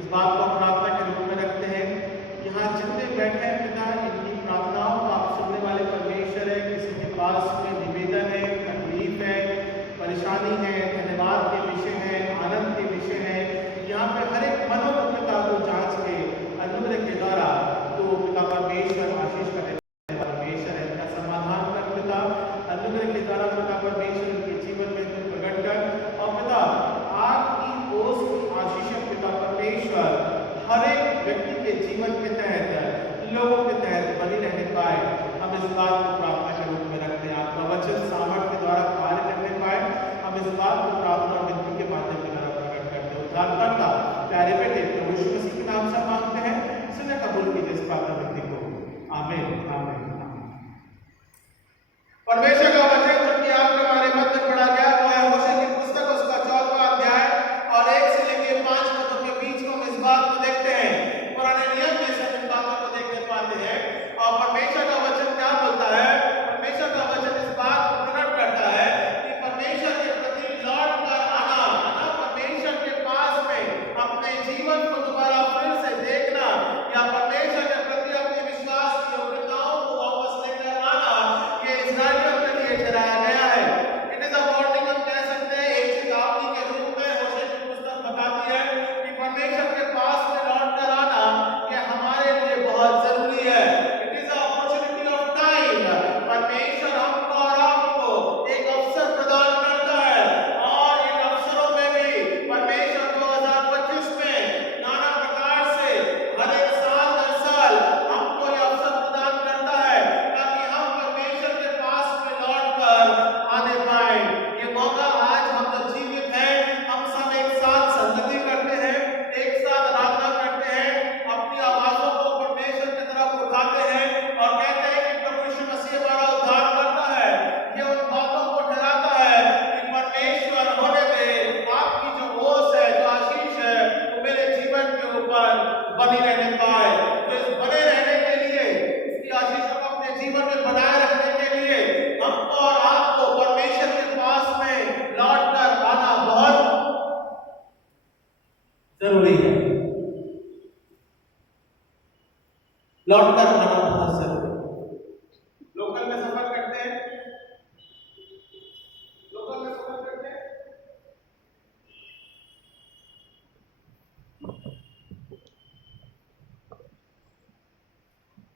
इस बात को हम प्रार्थना के रूप में रखते हैं। यहाँ जितने बैठे हैं पिता, इनकी प्रार्थनाओं को आप सुनने वाले परमेश्वर है। किसी के पास में निवेदन है, तकलीफ है, परेशानी है, धन्यवाद के विषय है, आनंद के विषय है, यहाँ पे हर एक मनों को पिता को जांच के अनुग्रह के द्वारा तो पिता परमेश्वर आशीष करें। परमेश्वर है इनका समाधान कर पिता, अनुग्रह के द्वारा पिता परमेश्वर उनके जीवन में तुम प्रकट कर। और पिता आपकी ओस की आशीष पिता परमेश्वर हर एक व्यक्ति के जीवन के तहत, लोगों के तहत बनी रहने पाए। हम इस बात को प्रार्थना के रूप में रखते हैं। आपका वचन सामर्थ्य के द्वारा कार्य करने पाए, हम इस बात को प्रार्थना और विनती के माध्यम के द्वारा प्रकट करते हैं। उद्धारकर्ता प्यारे बेटे प्रभु यीशु मसीह के नाम से मांगते हैं, इसने कबूल कीजिए इस प्रार्थना विनती को। आमीन आमीन। परमेश्वर का वचन जो कि आपके हमारे मध्य में पढ़ा गया वो है होशे की पुस्तक उसका 14वां अध्याय और 1 से लेकर 5 पदों के बीच को हम इस बात को देखते हैं। पुराने नियम में से इन बातों को देखने पाते हैं। और परमेश्वर का वचन क्या बोलता है? परमेश्वर का वचन इस बात को प्रकट करता है कि परमेश्वर के प्रति लौट कर आना, परमेश्वर के पास में अपने जीवन को दोबारा फिर से देखना, या परमेश्वर के प्रति अपने विश्वास की योग्यताओं को वापस लेकर आना, ये इस्राएलियों के लिए ठहराया गया है। इट इज अ वार्निंग, हम कह सकते हैं एक चेतावनी के रूप में होशे की पुस्तक बताती है कि परमेश्वर के पास में लौट कर आना ये हमारे लिए बहुत जरूरी है। It is a opportunity of time. परमेश्वर हमको और आपको एक अवसर प्रदान करता है, और इन अवसरों में भी परमेश्वर 2025 में नाना प्रकार से हर एक साल दर साल हमको ये अवसर प्रदान करता है ताकि हम परमेश्वर के पास में लौट कर आने पाए। ये मौका आज हम जो जीवित हैं, हम सब एक साथ संगति करते हैं, एक साथ आराधना करते हैं, अपनी आवाजों को परमेश्वर की तरफ उठाते हैं और कहते हैं कि प्रभु यीशु मसीह हमारा उद्धार करता है। ये उन बातों को ठहराता है कि परमेश्वर होने में आपकी जो ओस है, जो आशीष है, वो मेरे जीवन के ऊपर बनी रहने पाए। तो इस बने रहने के लिए, इसकी आशीषों को अपने जीवन में बनाए रखने के लिए हमको और आपको परमेश्वर के पास में लौट कर आना बहुत जरूरी है। लौट कर आना बहुत जरूरी है। लोकल में सफर करते हैं, लोकल में सफर करते हैं,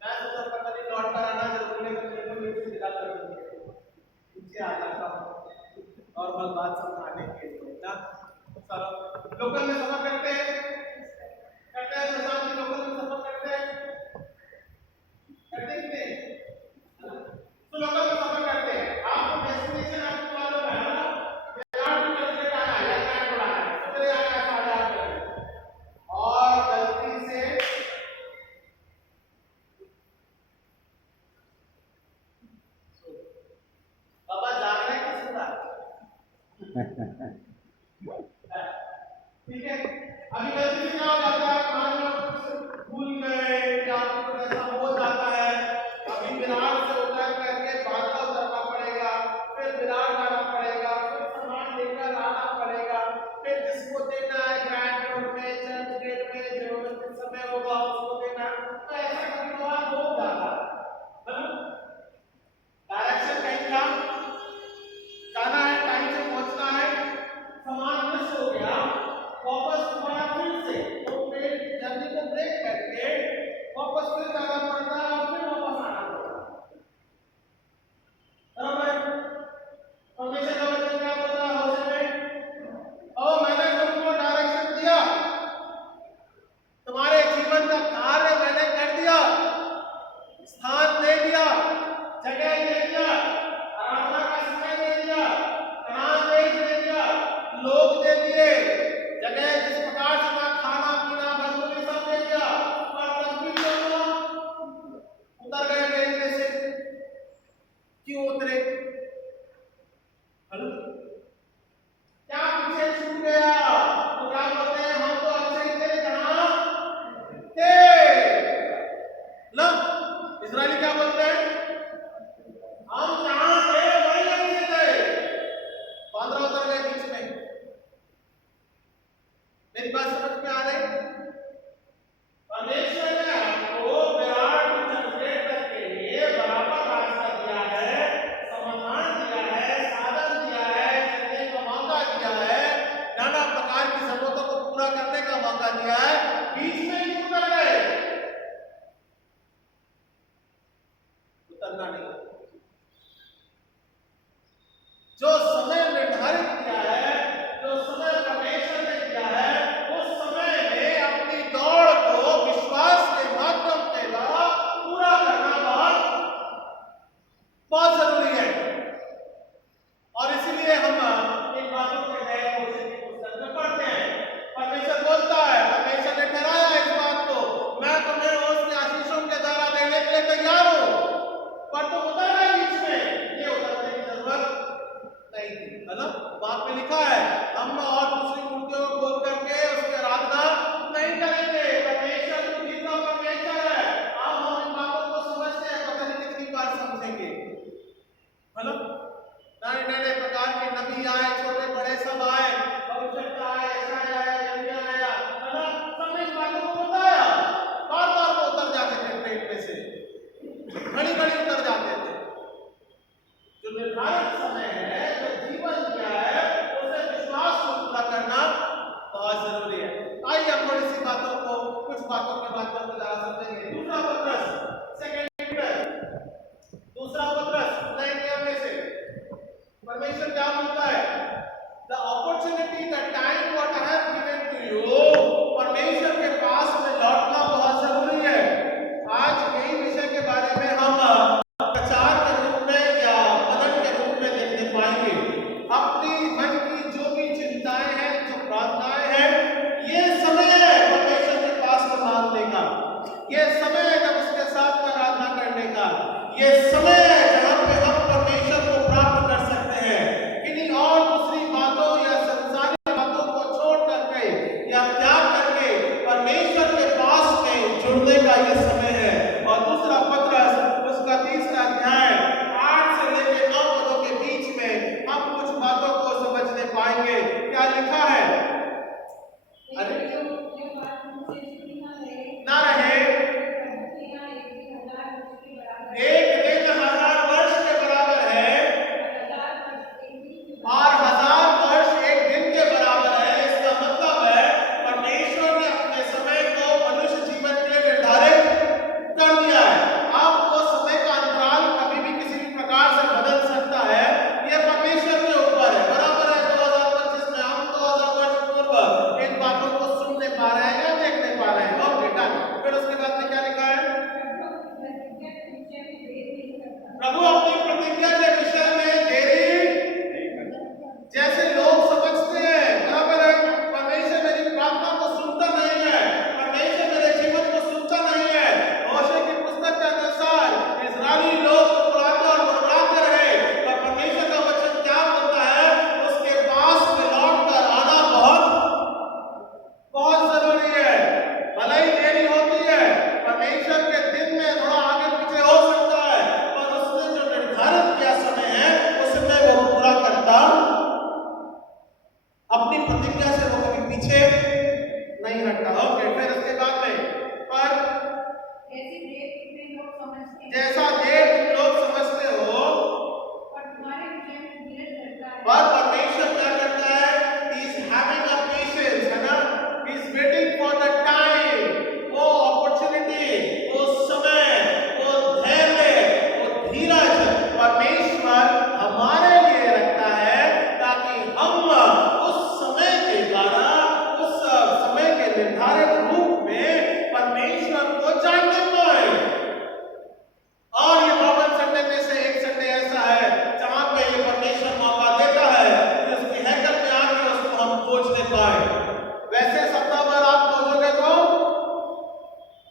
मैं सोचा पता नहीं लौट कर आना जरूरी है, तो मेरे को नीचे दिला कर नीचे आ जाता हूँ और बस बात समझाने के लिए ना। चलो लोकल में सफर करते हैं, करते हैं जैसा हम लोकल में सफर करते हैं, करते हैं कि नहीं? तो लोकल में सफर करते हैं, आपको डेस्टिनेशन आपको मालूम है ना, विराट को चले जाना है या क्या थोड़ा है, तो चले जाना है 8:30 बजे, और गलती से बाबा जाग रहे हैं किसी बात ठीक है। अभी गलती से क्या हो जाता है, मान लो कुछ भूल गए या कुछ ऐसा हो जाता है, अभी विराट से उतर करके बादल उतरना पड़ेगा, फिर विराट जाना पड़ेगा, फिर सामान लेकर आना पड़ेगा, फिर जिसको देना है ग्रैंड रोड में, चर्च गेट में, जो व्यवस्थित समय होगा उसको देना। तो ऐसा कभी कभार हो जाता है, डायरेक्शन कहीं का जाना है, टाइम से पहुंचना है, सामान मिस हो गया, वापस दोबारा फिर से वो जर्नी को ब्रेक करके वापस फिर जाना पड़ता है और फिर वापस आना पड़ता है। बातों के माध्यम से ज़्यादा समझेंगे। दूसरा पत्रस, सेकंड पीटर, दूसरा पत्रस नए नियम में से परमेश्वर क्या बोलता है? The opportunity, the time what I have given to you, परमेश्वर के पास में लौटना बहुत जरूरी है। आज यही विषय के बारे में हम प्रचार के रूप में या मनन के रूप में देखने पाएंगे। अपनी मन की जो भी चिंताएं हैं, जो प्रार्थनाएं हैं, ये समय है परमेश्वर के पास में मांगने का। ये समय है जब उसके साथ में आराधना करने का। ये समय है जहां पे हम परमेश्वर को प्राप्त कर सकते हैं। किन्हीं और दूसरी बातों या संसारिक बातों को छोड़ करके या त्याग करके परमेश्वर के पास में जुड़ने का ये समय है। और दूसरा पत्रस उसका तीसरा अध्याय 8 से लेकर 9 पदों के बीच में हम कुछ बातों को समझने पाएंगे। क्या लिखा है? ना रहे एक दिन 1000 वर्ष के बराबर है और 1000 वर्ष एक दिन के बराबर है। इसका मतलब है परमेश्वर ने अपने समय को मनुष्य जीवन के लिए निर्धारित कर दिया है। अब वो समय का अंतराल कभी भी किसी भी प्रकार से बदल सकता है। ये परमेश्वर के ऊपर है। बराबर है 2025 में हम 2000 वर्ष पूर्व इन बातों को सुनने पा रहे हैं या देखने पा रहे हैं। और बेटा फिर उसके बाद में क्या लिखा है? प्रभु अपनी प्रतिज्ञा के विषय में देरी जैसे लोग समझते हैं। बराबर है परमेश्वर मेरी प्रार्थना को सुनता नहीं है, परमेश्वर मेरे जीवन को सुनता नहीं है। होशे की पुस्तक के अनुसार इस्राएली लोग बुलाते और बुलाते रहे, पर परमेश्वर का वचन क्या बोलता है? उसके पास में लौट कर आना बहुत जरूरी है। भले ही देरी होती है, परमेश्वर के दिन में थोड़ा आगे पीछे हो सकता है, पर उसने जो निर्धारित किया समय है उसमें वो पूरा करता। अपनी प्रतिज्ञा से वो कभी पीछे नहीं हटता। ओके, फिर उसके बाद में पर जैसा देर तुम लोग समझते हो, पर परमेश्वर क्या करता है? He is having a patience, है ना? He is waiting for the time, वो opportunity, वो समय, वो धैर्य, वो धीरज परमेश्वर हमारे लिए रखता है ताकि हम उस समय के द्वारा, उस समय के निर्धारित रूप में परमेश्वर को जानने पाए। और ये पावन संडे में से एक संडे ऐसा है जहां पे ये परमेश्वर मौका देता है कि उसकी हैकल में आके उसको हम खोजने पाए। वैसे सप्ताह भर आप खोजोगे तो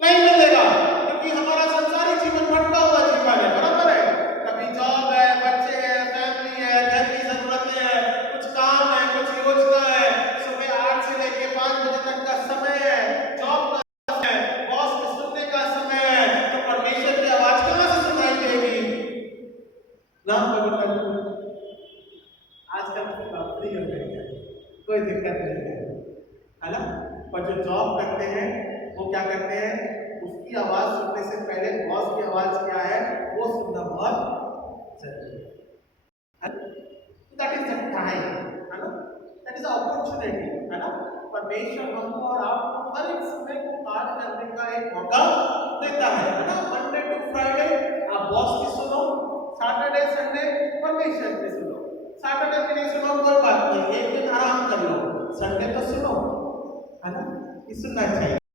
नहीं मिलेगा, क्योंकि हमारा संसारिक जीवन भटका हुआ जीवन है। बराबर है, कभी जॉब है, बच्चे हैं, फैमिली है, घर की जरूरतें हैं, कुछ काम है, कुछ योजना है, सुबह 8 से लेकर 5 बजे तक का समय है, जॉब का समय है, बॉस के सुनने का समय है, तो परमेश्वर की आवाज कहां से सुनाई देगी? नाम आजकल फ्री हो गए हैं, कोई दिक्कत नहीं है ना? पर जो जॉब करते हैं वो क्या करते हैं? उसकी आवाज सुनने से पहले बॉस की आवाज क्या है वो सुनना बहुत जरूरी है। दैट इज द टाइम, है ना? दैट इज द अपॉर्चुनिटी, है ना? परमेश्वर हमको और आपको हर एक समय को पार करने का एक मौका देता है ना? मंडे टू फ्राइडे आप बॉस की सुनो, सैटरडे संडे परमेश्वर की सुनो। सैटरडे की नहीं सुनो कोई बात नहीं, एक दिन आराम कर लो, संडे तो सुनो, है ना? ये सुनना चाहिए।